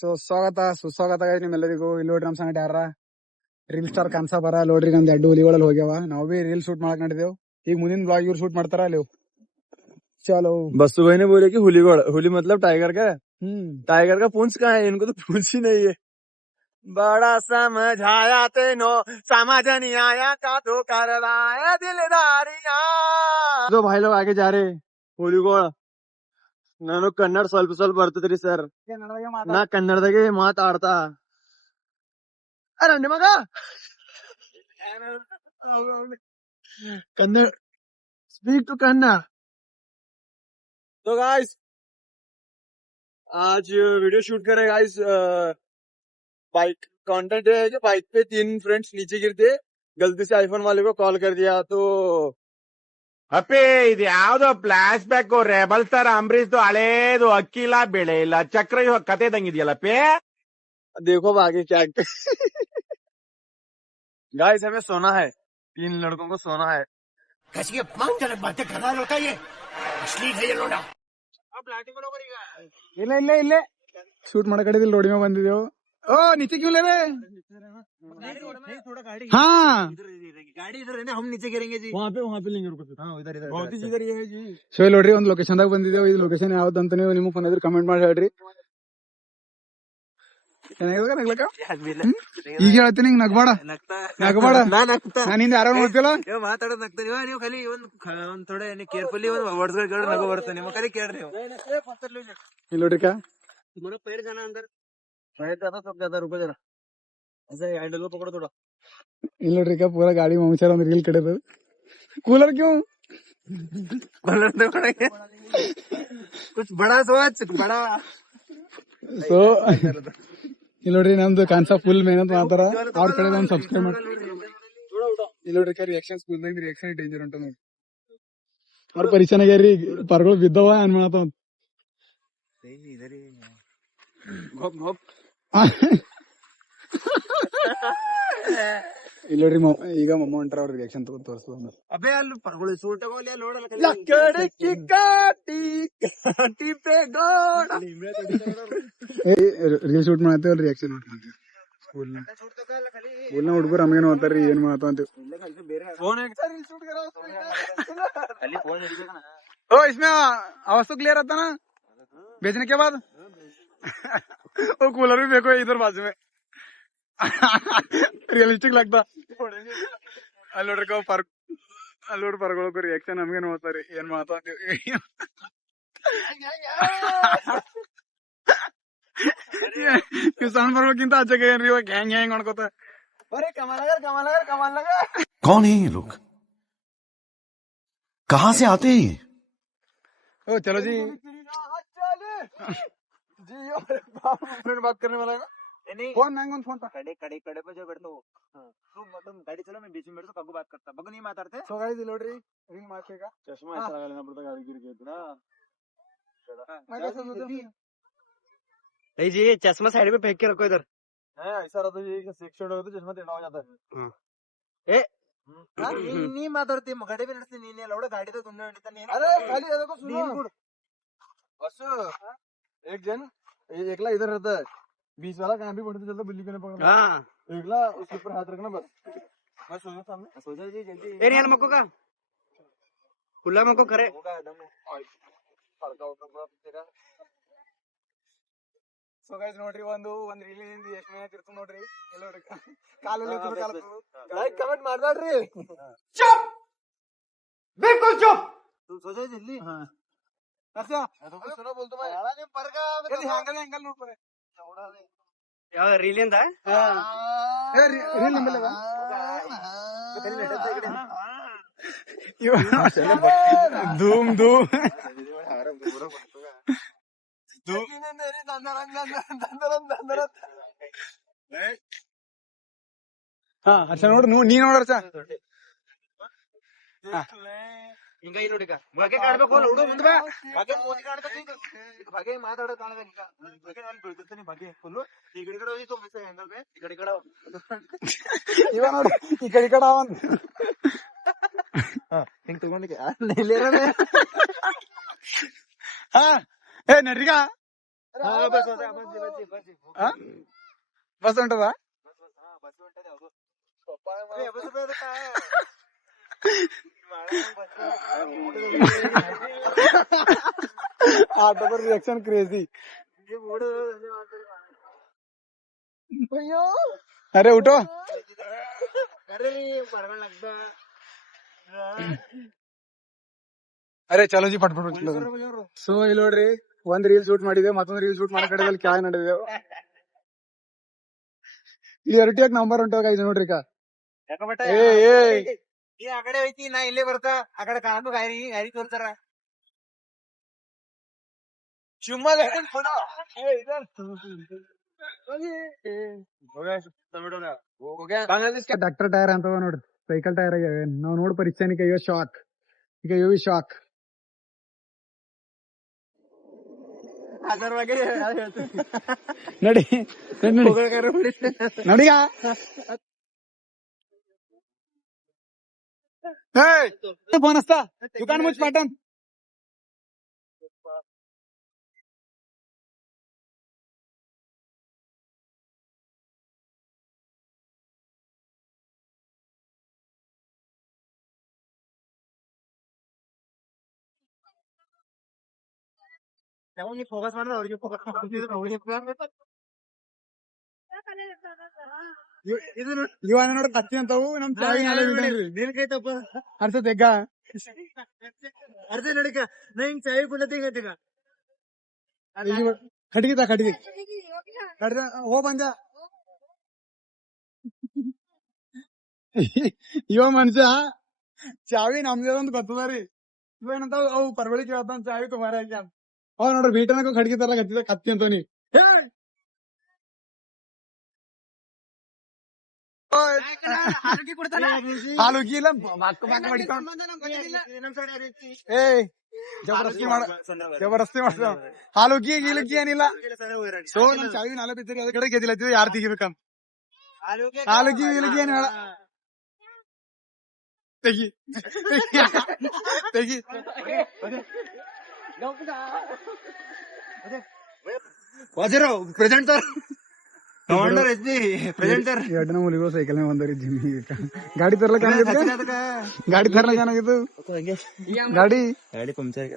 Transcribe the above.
So ಸ್ವಾಗತ ಸುಸ್ವಾಗತ ನಿಮ್ಮೆಲ್ಲರಿಗೂ. ಇಲ್ಲಿ ನೋಡ್ರಿ ನಮ್ ಸಂಗಟ ಯಾರ ರೀಲ್ ಸ್ಟಾರ್ ಕನ್ಸ ಬರ ನೋಡ್ರಿ. ನಮ್ದು 2 ಹುಲಿಗಳಲ್ಲಿ ಹೋಗ್ಯಾವ. ನಾವು ಬಿ ರೀಲ್ ಶೂಟ್ ಮಾಡಕ್ ನಡೆದೇವ್. ಈಗ ಮುಂದಿನ ಬ್ಲಾಗ್ ಇವ್ರು ಶೂಟ್ ಮಾಡ್ತಾರ ಅಲ್ಲಿ. चलो बस सुबह ने बोले कि हुली मतलब टाइगर का। टाइगर का पूंछ कहाँ है? इनको तो पूंछ ही नहीं है। बड़ा समझाया तेनो समझ नहीं आया का तो करवाया दिलदारिया। जो भाई लोग आगे जा रहे ಹುಲಿ ಗೋಳ. ನಾನು ಕನ್ನಡ ಸ್ವಲ್ಪ ಸ್ವಲ್ಪ ಬರ್ತದ್ರಿ ಸರ್. ನಾ ಕನ್ನಡದಾಗೆ ಮಾತಾಡ್ತಾ ಅರೆ ಮಗ कन्नड़ स्पीक टू कन्नड़। तो गाइस आज वीडियो शूट करें गाइस। बाइक कंटेंट है कि बाइक पे 3 फ्रेंड्स नीचे गिरते, गलती से आईफोन वाले को कॉल कर दिया तो ಅಪ್ಪಿ ಇದು ಯಾವ್ದೋ flash back rebel star Ambareesh ಹಳೇದು ಅಕ್ಕಿಲ್ಲ ಬೆಳೆ ಇಲ್ಲ ಚಕ್ರ ಕತೆ ಇದಂಗಿದೆಯಲ್ಲಪ್ಪಿ. देखो अब आगे क्या। गाइस हमें सोना है, 3 लड़कों को सोना है। कैसी अपमानजनक बातें कर रहा है लौटा, ये अश्लील है ये लौटा। ಇಲ್ಲ ಇಲ್ಲ ಇಲ್ಲೇ ಶೂಟ್ ಮಾಡಕ್ ಕಡೆದಿಲ್ಲ ರೋಡಿ ಮೇಲೆ ಬಂದಿದ್ದೇವು. ಓ नीचे क्यों ले रहे? हाँ गाड़ी इधर है ना, हम नीचे गिरेंगे जी। वहाँ पे लेंगे रुको। हाँ इधर इधर बहुत ही इधर ये है जी। ಸೊ ಇಲ್ಲಿ ನೋಡ್ರಿ ಒಂದ್ ಲೊಕೇಶನ್ ದಾಗ ಬಂದಿದ್ದೇವು. ಇದು ಲೊಕೇಶನ್ ಯಾವ್ದಂತ ನೀವು ನಿಮ್ಗೆ ಫೋನ್ ಇದ್ರೆ ಕಮೆಂಟ್ ಮಾಡಿ ಹೇಳ್ರಿ. ಚೆನ್ನಾಗಿದೆ ನಗ್ಲಕ್ಕ. ಈಗ ಹೇಳ್ತೀನಿ ಹಿಂಗ್ ನಗ್ಬೇಡ ನಗ್ಬೇಡ. ನಾನಿಂದ ಯಾರೋ ನೋಡ್ತಿಲ್ಲ ಮಾತಾಡೋದು ನಗ್ತಾ ನೀವು ಖಾಲಿ ಒಂದ್ ಥೋಡೆ ಕೇರ್ಫುಲಿ ಒಂದು ವರ್ಡ್ಸ್ ಗಳು ನಗು ಬರುತ್ತೆ ನಿಮ್ಮ ಖಾಲಿ ಕೇಳ್ರಿ ನೀವು. ಇಲ್ಲಿ ನೋಡ್ರಿ ಕಾ तुम्हारा पैर जाना अंदर, पैर ज्यादा सब ज्यादा रुको जरा, ऐसे हैंडल को पकड़ो थोड़ा। ಇಲ್ಲಿ ನೋಡ್ರಿ ಕಾ ಪೂರಾ ಗಾಡಿ ಮೌಚಾರ ಒಂದ್ ರೀಲ್ ಕಡೆದು. ಕೂಲರ್ ಕ್ಯೂ कुछ बड़ा सोच बड़ा। ಸೊ ಇಲ್ಲಿ ನೋಡ್ರಿ ನಮ್ದು ಕಾನ್ಸೆಪ್ಟ್ ಫುಲ್ ಮೇಹನತ್ ಮಾಡ್ತಾರ. ಅವ್ರ ಕಡೆ ಒಂದ್ ಸಬ್ಸ್ಕ್ರೈಬ್ ಮಾಡಿ. ಇಲ್ಲಿ ನೋಡ್ರಿ ಕಾ ರಿಯಾಕ್ಷನ್ಸ್ ಬಂದಂಗ ರಿಯಾಕ್ಷನ್ ಡೇಂಜರ್ ಉಂಟ ನೋಡಿ. ಅವ್ರ ಪರಿಚಯ ಆಗ್ಯಾರಿ ಪರ್ಗಳು ಬಿದ್ದವ ಏನ್ ಮಾಡತ್ತ ಇಲ್ಲಿ ನೋಡ್ರಿ ಈಗ ಮಮ್ಮ ಹೊಂಟ್ರ ಅವ್ರ ರಿಯಾಕ್ಷನ್ ತೋರಿಸ್ಬೋದು. अबे ಅಲ್ಲಿ ಪರ್ಗಳು ಸೂಟ ಗೋಲಿಯ ಲೋಡಲ್ಲ ಲಕ್ಕಡೆ ಕಿ ಕಾಟಿ ಕಾಟಿ ಪೆ ಗೋಡ ರೀಲ್ ಶೂಟ್ ಮಾಡತ್ತೇವ್ ರಿಯಾಕ್ಷನ್ ಮಾಡ್ಕೊಂತೀವಿ. ಸ್ಕೂಲ್ನ ಹುಡುಗರು ನಮ್ಗೇನ್ ಮಾಡ್ತಾರ್ರಿ ಏನ್ ಮಾಡತ್ತ ಅಂತೀವಿ. ओ इसमें आवाज तो क्लियर आता ना भेजने के बाद? वो कूलर भी देखो इधर बाजू में रियलिस्टिक लगता. अल्लोड को परगों को रिएक्शन ನಮ್ಗೆ ನೋಡ್ತಾರೆ ಏನ್ ಮಾತಾಡ್ತೀವಿ. ಇವ್ ಸಣ್ಣ ಬರ್ಬೇಕಿಂತ ಆಚೆಗೆ ಏನ್ರಿ ಇವಾಗ ಹ್ಯಾಂಗ್ ಹ್ಯಾಂಗ್ ಮಾಡ್ಕೋತ. अरे कमाल लगा कमाल लगा कमाल लगा। कौन है ये लोग? कहाँ से आते हैं ये? ओ चलो जी जी फ्रेंड बात करने वाला है नहीं फोन मांगो फोन पर कड़े कड़े कड़े पे जो बैठता वो तू मतलब गाड़ी चलो मैं बीच में बैठता हूँ कब बात करता बग नहीं मारते। सो गाइस लोड्री रिंग मारकेगा चश्मा ऐसा लगा लेना पड़ता गाड़ी गिर गई तो मैं कैसे सोचूं नहीं जी चश्मा साइड पे फेंक के रखो इधर है ऐसा रहता है कि सेक्शन हो तो चश्मा टेढ़ा हो जाता है। ए नहीं मारते गाड़ी पे नड़ते नहीं लौड़ा गाड़ी तो तुमने नड़ता नहीं। अरे खाली देखो सुनो बस एक जन एकला इधर रहता है 20 वाला कहाँ भी बढ़ते चलता बिल्ली को नहीं पकड़ना। हाँ एकला उसके ऊपर हाथ रखना बस बस सोचो सामने सोचो जी जल्दी ए यार मक्को का खुला मक्को करे होगा एकदम फड़का होगा तेरा। ಸೊ ಗೈಸ್ ನೋಡ್ರಿ ಒಂದ್ ರೀಲಿಂದ ಎಷ್ಟು ಮಿನಿಟ್ ಇರ್ತದೆ ನೋಡ್ರಿ. ಎಲ್ಲ ನೋಡ್ರಿ ಕಾಲಲ್ಲಿ लाइक कमेंट मार डालरी चुप बिल्कुल चुप तू सोचो जल्दी। हां अच्छा तो कुछ सुनो बोल तो मैं यार ने परगा कभी एंगल नोट पर ಯಾವ ರೀಲಿಂದ ಏ ರೀಲ್ ನಿಂಬಲ್ಲ ಧೂಮ್ ಧೂಮ್ ಹಾ ಅರ್ಷ ನೋಡ್ರಿ ನೀ ನೋಡ್ರಸ ಹಿಂಗ ನೋಡಿ ಬಗೆ ಕಾಡ್ಬೇಕು ಹುಡು ಮುಂದೆ ಬಗೆ ಮೋದಿ ಕಾಡ್ಬೇಕು ಬಗೆ ಮಾತಾಡೋ ಕಾಣಬೇಕು ಈಗ ಬಗೆ ನಾನು ಬೀಳ್ತೀನಿ ಬಗೆ ಫುಲ್ ಈ ಕಡೆ ಹೋಗಿ तो मिस एंगल पे ಈ ಕಡೆ ಇವ ನೋಡಿ ಈ ಕಡೆ ಅವ ಹಿಂಗ ತಗೊಂಡಿಗೆ नहीं ले रहा मैं ಹಾ ಏ ನಡ್ರಿಗ ಬಸ್ ಹೊಂಟದ ಆಟೋದ ರಿಯಾಕ್ಷನ್ ಕ್ರೇಜಿ अरे उठो अरे चलो जी पट ಸೊ ಇಲ್ಲಿ ನೋಡ್ರಿ ಒಂದ್ ರೀಲ್ ಶೂಟ್ ಮಾಡಿದೆ ಮತ್ತೊಂದ್ ರೀಲ್ ಶೂಟ್ ಮಾಡೋ ಕಡೆದಲ್ಲಿ ಕ್ಯಾ ನಡೆದಿದೆ ಇಲ್ಲಿ ಎರಟಿಯಾಗ ನಂಬರ್ ಹೊಂಟೋಗ ಇದು ನೋಡ್ರಿ ಆ ಕಡೆ ಐತಿ ನಾ ಇಲ್ಲೇ ಬರ್ತಾ ಆ ಕಡೆ ಕಾಣು ಗಾರಿ ಗಾರಿ ತೋರ್ತಾರ ಚುಮ್ಮಾ ಟ್ರ್ಯಾಕ್ಟರ್ ಟೈರ್ ಅಂತವ ನೋಡ್ರಿ ಸೈಕಲ್ ಟೈರ್ ನಾವ್ ನೋಡ್ ಪರೀಕ್ಷೆ ಈಗ ಶಾಕ್ ಈಗ ಇವು ಶಾಕ್ ಅದರ ಬಗ್ಗೆ ನಡಿ ನಡಿಗ ಫೋನ್ ಹಸ್ತಾ ದುಕಾನ್ ಮುಚ್ಚ ಪಾಟನ್ ಫೋಕಸ್ ಮಾಡಿದ್ರೆ ಅವ್ರಿಗೆ ಇವ ನೋಡ್ರಿ ಕತ್ತಿ ಅಂತವು ನಮ್ ಚಾವಿ ನೀನ್ಕೈತಪ್ಪ ಅರ್ಸತ್ ಎಗ್ಗ ಅರ್ಧ ನಡಿಕ ನಾ ಹಿಂಗ್ ಚಾವಿ ಕುಂಡತೀಗ ಕಟ್ಗಿತ ಕಟ್ಗಿ ಹೋ ಬಂದ ಇವ ಮನುಷ್ಯ ಚಾವಿ ನಮ್ದೇ ಒಂದು ಗೊತ್ತದ ಇವ ಏನಂತ ಅವು ಪರ್ವಳಿ ಕೇಳ್ತಾನ ಚಾವಿ ತುಮಾರ ಅವ್ ನೋಡ್ರಿ ಬೀಟನಕ ಕಟ್ಗಿತಾರ ಕತ್ತಿ ಅಂತವನಿ ಹಾಲು ಇಲ್ಲ ಮಕ್ಕ ಮಕ್ಕ ಜಬರ್ದಸ್ತಿ ಮಾಡ ಹಾಲು ಗೀಲುಗ್ಗಿ ಏನಿಲ್ಲ ಸೊ ನಮ್ ಚಾವಿ ನಾಳೆ ಬಿದ್ದಿರಿ ಅದ ಕಡೆ ಗೆದಿಲ್ಲ ಯಾರು ತೆಗಿಬೇಕಂತ ಹಾಲುಗಿ ಗೀಲುಗ್ಗಿ ಏನ್ ಹೇಳ ತೆಗಿ ತೆಗಿ ಪ್ರೆಸೆಂಟರ್ ಕಮಾಂಡರ್ ಎತ್ತಿ ಪ್ರೆಸೆಂಟರ್ ಎರಡನ ಮೂಲಿಗೋ ಸೈಕಲ್ ಬಂದರಿ ಜಿಮ್ಮಿ ಗಾಡಿ ತರ್ಲಕ್ ಗಾಡಿ ತರ್ಲಕ್ ಏನಾಗಿತ್ತು ಗಾಡಿ ಗಾಡಿ ಪಂಚರ್